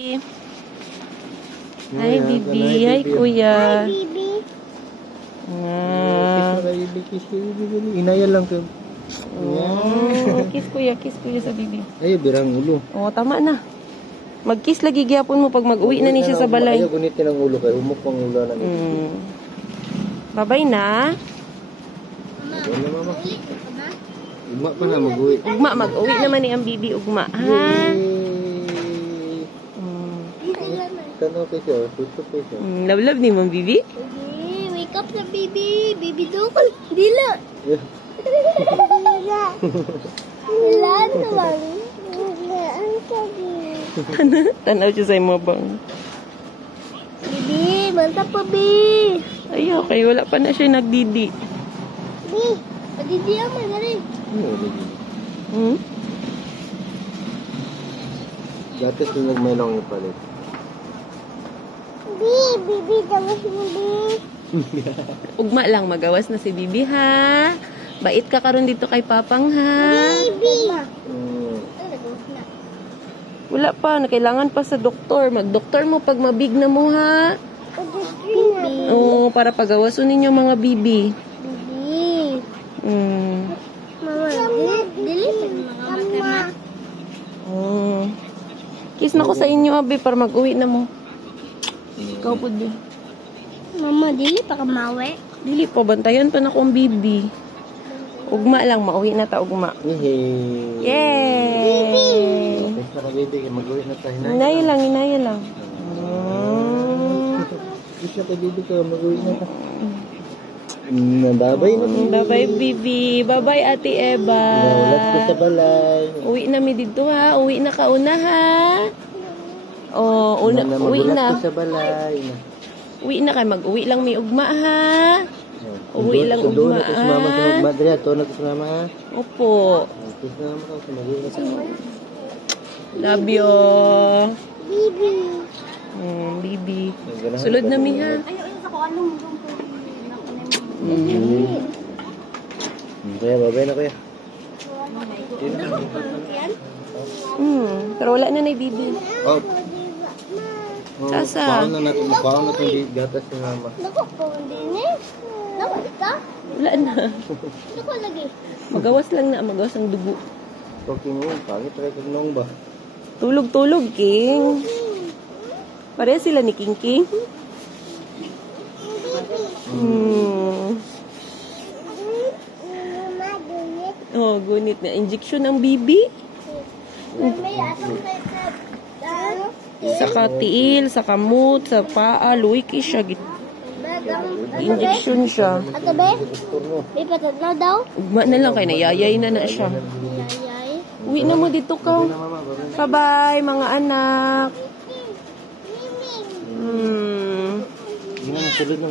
Hi, Bibi. Hi, Kuya. Hi, Bibi. Kiss Inaya lang kayo. Kiss Kuya sa Bibi. Ay, birang ulo. Oh, tama na. Mag-kiss lagi gyapon mo pag mag-uwi na ni siya sa balay. Ayaw gunitin ang ulo kayo. Umok pang ulo na. Bye-bye na. Wala, mama. Ugma pa na mag-uwi. Ugma, mag-uwi naman ni ang Bibi. Ugma, ha? Tanaw kayo siya. Suso kayo siya. Love ni mong Bibi? Bibi, wake up na, Bibi. Bibi dukol. Dila. Dila. Wala naman. Ang sabi. Tanaw siya sa imo bang. Bibi, mantap pa, Bibi. Ay, okay. Wala pa na siya nagdidi. Bibi, madidi ang magari. Dati sinag may lang yung palit. Bibi, gawas mo, Bibi. Ugma lang, magawas na si Bibi, ha? Bait ka karon dito kay Papang, ha? Bibi. Wala pa, kailangan pa sa doktor. Mag-doktor mo pag mabig na mo, ha? Bibi. Oo, para pagawason ninyo mga Bibi. Bibi. Mama, dili mga mama. Kiss na ko sa inyo, abi, para mag-uwi na mo. Ikaw po, di. Mama, dili pa kamawi. Dili po, bantayan pa na kong Bibi. Ugma lang, mauwi na ta, ugma. Yay! Kiss na ka, baby. Mag-uwi na tayo. Inaya lang. Kiss na ka, baby ka. Mag-uwi na ta. Babay na. Bye-bye, Bibi. Bye-bye, Ate Eva. Naulat ko sa balay. Uwi na mi dito, ha? Uwi na kauna, ha? Oh, uwi na. Sa balay. Uwi na kay mag-uwi lang mi ugma, ha? Uwi lang Doon ugma, ako sa mama sa ha? Madrid. Doon ako sa mama, ha? Opo. Kiss na naman ako sa mag-uwi na ta. Love you. Bibi. Bibi. Sulod na mi, ha? Ayun sa ko anong Kuya, babay na kuya. Pero wala na na Bibi. Oh. Sasa. Paano na itong gatas ni mama. Naku po, hindi eh. Naku, ka? Wala na. Naku lagi. Magawas lang na. Magawas ang dugo. Talking mo, pangit rin kag nung ba? Tulog, King. Pareha sila ni King King. Oh, gunit na. Injection ng Bibi. May asang Sa katiil, sa kamot, sa paa, luiki siya. Injection siya. Ato be? May patat na daw? Ugma na lang kay nayayay na siya. Yay. Uwi na mo dito ka. Bye-bye, mga anak. Hindi na masulod mo.